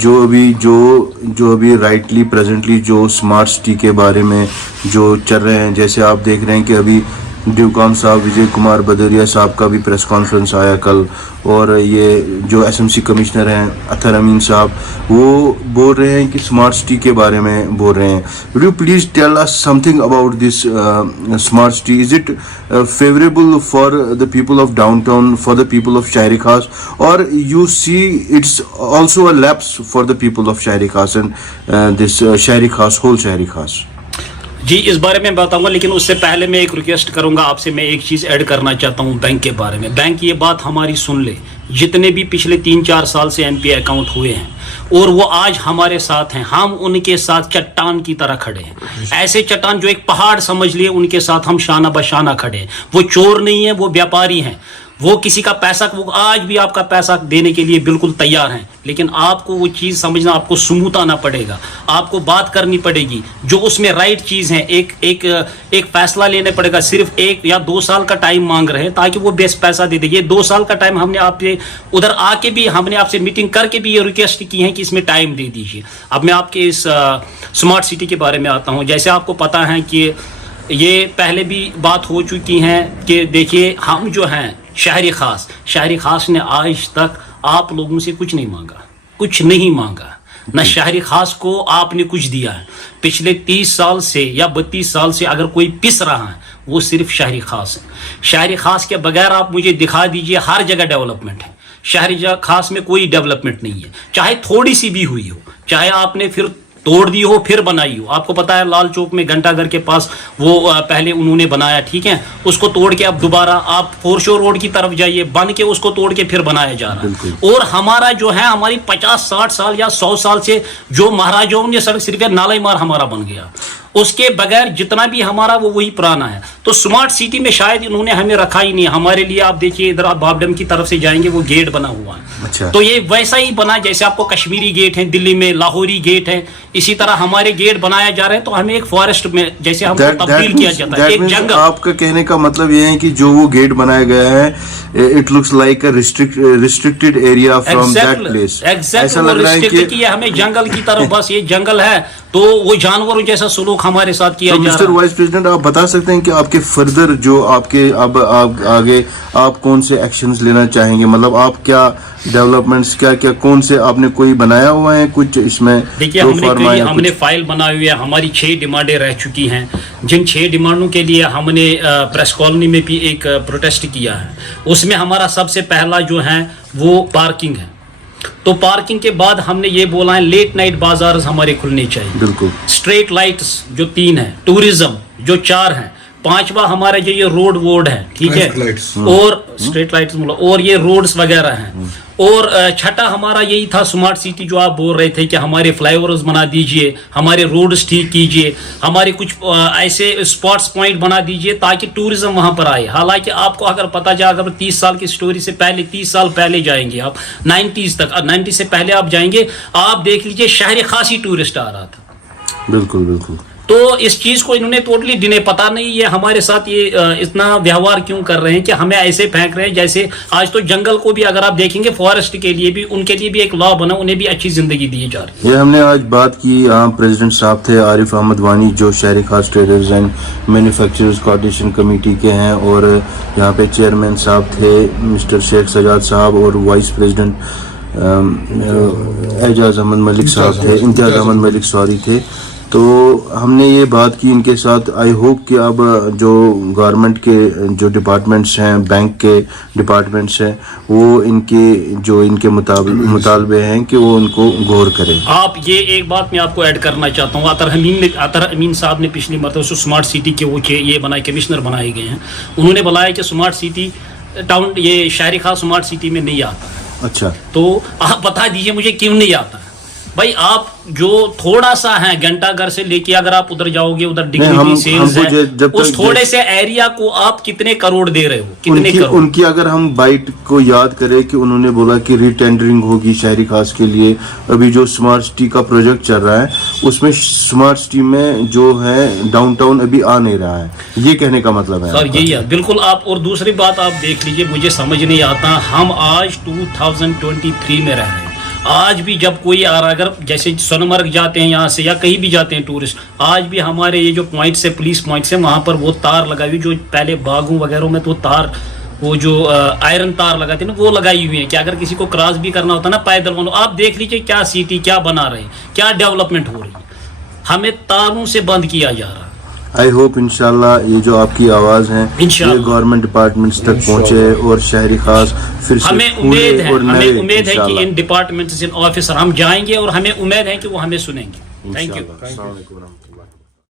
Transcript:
جو ابھی rightly presently جو اسمارٹ سٹی کے بارے میں جو چل رہے ہیں، جیسے آپ دیکھ رہے ہیں کہ ابھی ڈیوکام صاحب وجے کمار بھدوریا صاحب کا بھی پریس کانفرنس آیا کل، اور یہ جو ایس ایم سی کمشنر ہیں اطہر امین صاحب، وہ بول رہے ہیں کہ اسمارٹ سٹی کے بارے میں بول رہے ہیں. Would you please tell us something about this smart city? Is it favourable for the people of downtown, for the people of Shahr-e-Khas, اور you see it's also a lapse for the people of Shahr-e-Khas and this شہری خاص, whole شہری خاص؟ جی اس بارے میں بتاؤں گا, لیکن اس سے پہلے میں ایک ریکویسٹ کروں گا آپ سے. میں ایک چیز ایڈ کرنا چاہتا ہوں بینک کے بارے میں. بینک یہ بات ہماری سن لے, جتنے بھی پچھلے 3-4 سال سے این پی اکاؤنٹ ہوئے ہیں اور وہ آج ہمارے ساتھ ہیں, ہم ان کے ساتھ چٹان کی طرح کھڑے ہیں. ایسے چٹان جو ایک پہاڑ سمجھ لیے, ان کے ساتھ ہم شانہ بشانہ کھڑے ہیں. وہ چور نہیں ہیں, وہ بیاپاری ہیں. وہ کسی کا پیسہ, وہ آج بھی آپ کا پیسہ دینے کے لیے بالکل تیار ہیں, لیکن آپ کو وہ چیز سمجھنا, آپ کو سموت آنا پڑے گا, آپ کو بات کرنی پڑے گی جو اس میں رائٹ چیز ہے. ایک فیصلہ لینے پڑے گا. صرف 1 یا 2 سال کا ٹائم مانگ رہے ہیں تاکہ وہ بیس پیسہ دے دے. یہ 2 سال کا ٹائم ہم نے آپ سے ادھر آ کے بھی, ہم نے آپ سے میٹنگ کر کے بھی یہ ریکویسٹ کی ہے کہ اس میں ٹائم دے دیجیے. اب میں آپ کے اس اسمارٹ سٹی کے بارے میں آتا ہوں. جیسے آپ کو پتا ہے کہ یہ پہلے بھی بات ہو چکی ہیں کہ دیکھیے ہم جو ہیں شہری خاص نے آج تک آپ لوگوں سے کچھ نہیں مانگا, کچھ نہیں مانگا. نہ شہری خاص کو آپ نے کچھ دیا ہے. پچھلے 30 سال سے یا 32 سال سے اگر کوئی پس رہا ہے وہ صرف شہری خاص ہے. شہری خاص کے بغیر آپ مجھے دکھا دیجئے ہر جگہ ڈیولپمنٹ ہے. شہری خاص میں کوئی ڈیولپمنٹ نہیں ہے, چاہے تھوڑی سی بھی ہوئی ہو, چاہے آپ نے پھر توڑ دی ہو پھر بنائی ہو. آپ کو پتا ہے لال چوک میں گھنٹہ گھر کے پاس وہ پہلے انہوں نے بنایا, ٹھیک ہے, اس کو توڑ کے اب دوبارہ آپ فورشور روڈ کی طرف جائیے, بن کے اس کو توڑ کے پھر بنایا جا رہا ہے. اور ہمارا جو ہے ہماری 50-60 سال یا 100 سال سے جو مہاراجوں نے سڑک صرف نالا مار ہمارا بن گیا, اس کے بغیر جتنا بھی ہمارا وہ وہی پرانا ہے. تو اسمارٹ سٹی میں شاید انہوں نے ہمیں رکھا ہی نہیں. ہمارے لیے آپ دیکھیے ادھر آپ بابڈم کی طرف سے جائیں گے وہ گیٹ بنا ہوا ہے. اچھا. تو یہ ویسا ہی بنا جیسے آپ کو کشمیری گیٹ ہے دلی میں, لاہوری گیٹ ہے, اسی طرح ہمارے گیٹ بنایا جا رہا ہے. تو ہمیں ایک فارسٹ میں جیسے ہم کو تبدیل کیا جاتا ہے, ایک جنگل. آپ کا کہنے کا مطلب یہ ہے کہ جو وہ گیٹ بنایا گیا ہے it looks like a restricted area from that place. ایسا لگ رہا ہے کہ یہ ہمیں جنگل کی طرف, بس یہ جنگل ہے تو وہ جانوروں جیسا سلوک ہمارے ساتھ کیا جا رہا ہے. مسٹر وائس پریزیڈنٹ, آپ بتا سکتے ہیں کہ آپ کے فردر جو آپ کے اب آگے آپ کون سے ایکشنز لینا چاہیں گے؟ مطلب آپ کیا ڈیولپمنٹس, کیا کون سے آپ نے کوئی بنایا ہوا ہے کچھ اس میں؟ دیکھیے ہم نے فائل بنائی ہوئی ہے. ہماری 6 ڈیمانڈیں رہ چکی ہیں, جن 6 ڈیمانڈوں کے لیے ہم نے پریس کالونی میں بھی ایک پروٹیسٹ کیا ہے. اس میں ہمارا سب سے پہلا جو ہے وہ پارکنگ ہے. تو پارکنگ کے بعد ہم نے یہ بولا ہے لیٹ نائٹ بازار ہمارے کھلنے چاہیے. بالکل. اسٹریٹ لائٹس جو 3 ہیں, ٹوریزم جو 4 ہیں, 5واں ہمارے جو یہ روڈ ووڈ ہے, ٹھیک ہے, اور اسٹریٹ لائٹس اور یہ روڈز وغیرہ ہیں. اور 6 ہمارا یہی تھا اسمارٹ سٹی جو آپ بول رہے تھے کہ ہمارے فلائی اوورز بنا دیجئے, ہمارے روڈز ٹھیک کیجئے, ہمارے کچھ ایسے اسپاٹس پوائنٹ بنا دیجئے تاکہ ٹوریزم وہاں پر آئے. حالانکہ آپ کو اگر پتہ چلا, اگر 30 سال کی سٹوری سے پہلے 30 سال پہلے جائیں گے آپ 90s تک, 90 سے پہلے آپ جائیں گے, آپ دیکھ لیجئے شہر خاصی ٹورسٹ آ رہا تھا. بالکل بالکل. تو اس چیز کو انہوں نے ٹوٹلی ڈنے, پتا نہیں یہ ہمارے ساتھ یہ اتنا ویوہار کیوں کر رہے ہیں کہ ہمیں ایسے پھینک رہے ہیں جیسے آج تو جنگل کو بھی اگر آپ دیکھیں گے فارسٹ کے لیے بھی, ان کے لیے بھی ایک لا بنا, انہیں بھی اچھی زندگی دی جا رہی ہے. یہ ہم نے آج بات کی, یہاں پریزیڈنٹ صاحب تھے عارف احمد وانی جو شہری خاص traders and manufacturers coordination committee کے ہیں, اور یہاں پہ چیئرمین صاحب تھے مسٹر شیخ سجاد صاحب, اور وائس پریزیڈنٹ اعجاز احمد ملک صاحب تھے, امتیاز احمد ملک سوری تھے. تو ہم نے یہ بات کی ان کے ساتھ. آئی ہوپ کہ اب جو گورنمنٹ کے جو ڈپارٹمنٹس ہیں, بینک کے ڈپارٹمنٹس ہیں, وہ ان کے مطالبے ہیں کہ وہ ان کو غور کریں. آپ یہ ایک بات میں آپ کو ایڈ کرنا چاہتا ہوں. اطہر امین صاحب نے پچھلی مرتبہ اسمارٹ سٹی کے وہ یہ بنائے, کمشنر بنائے گئے ہیں, انہوں نے بتایا کہ اسمارٹ سٹی ٹاؤن, یہ شہری خاص اسمارٹ سٹی میں نہیں آتا. اچھا, تو آپ بتا دیجئے مجھے کیوں نہیں آتا؟ بھائی آپ جو تھوڑا سا ہے گھنٹہ گھر سے لے کے اگر آپ ادھر جاؤ گے, ادھر ڈگری سیلز ہے, اس تھوڑے سے ایریا کو آپ کتنے کروڑ دے رہے ہو, کتنے کروڑ؟ ان کی اگر ہم بائٹ کو یاد کریں کہ انہوں نے بولا کہ ری ٹینڈرنگ ہوگی شہری خاص کے لیے. ابھی جو اسمارٹ سٹی کا پروجیکٹ چل رہا ہے اس میں اسمارٹ سٹی میں جو ہے ڈاؤن ٹاؤن ابھی آ نہیں رہا ہے, یہ کہنے کا مطلب ہے سر یہی ہے. بالکل. آپ اور دوسری بات آپ دیکھ لیجئے, مجھے سمجھ نہیں آتا, ہم آج 2023 میں رہ رہے ہیں آج بھی جب کوئی آ رہا اگر جیسے سونمرگ جاتے ہیں یہاں سے یا کہیں بھی جاتے ہیں ٹورسٹ, آج بھی ہمارے یہ جو پوائنٹس ہے پولیس پوائنٹس ہیں وہاں پر وہ تار لگائی ہوئی جو پہلے باغوں وغیرہ میں تو تار وہ جو آئرن تار لگاتے ہیں نا وہ لگائی ہوئی ہیں کہ اگر کسی کو کراس بھی کرنا ہوتا ہے نا پیدل والوں, آپ دیکھ لیجیے کیا سٹی کیا بنا رہے ہیں, کیا ڈیولپمنٹ ہو رہی ہے, ہمیں تاروں سے بند کیا جا رہا ہے. آئی ہوپ انشاءاللہ یہ جو آپ کی آواز ہے یہ گورنمنٹ ڈپارٹمنٹس تک پہنچے اور شہری خاص پھر سے ہمیں امید ہے کہ ان ڈپارٹمنٹس ان آفیسر ہم جائیں گے اور ہمیں امید ہے کہ وہ ہمیں سنیں گے. Thank you.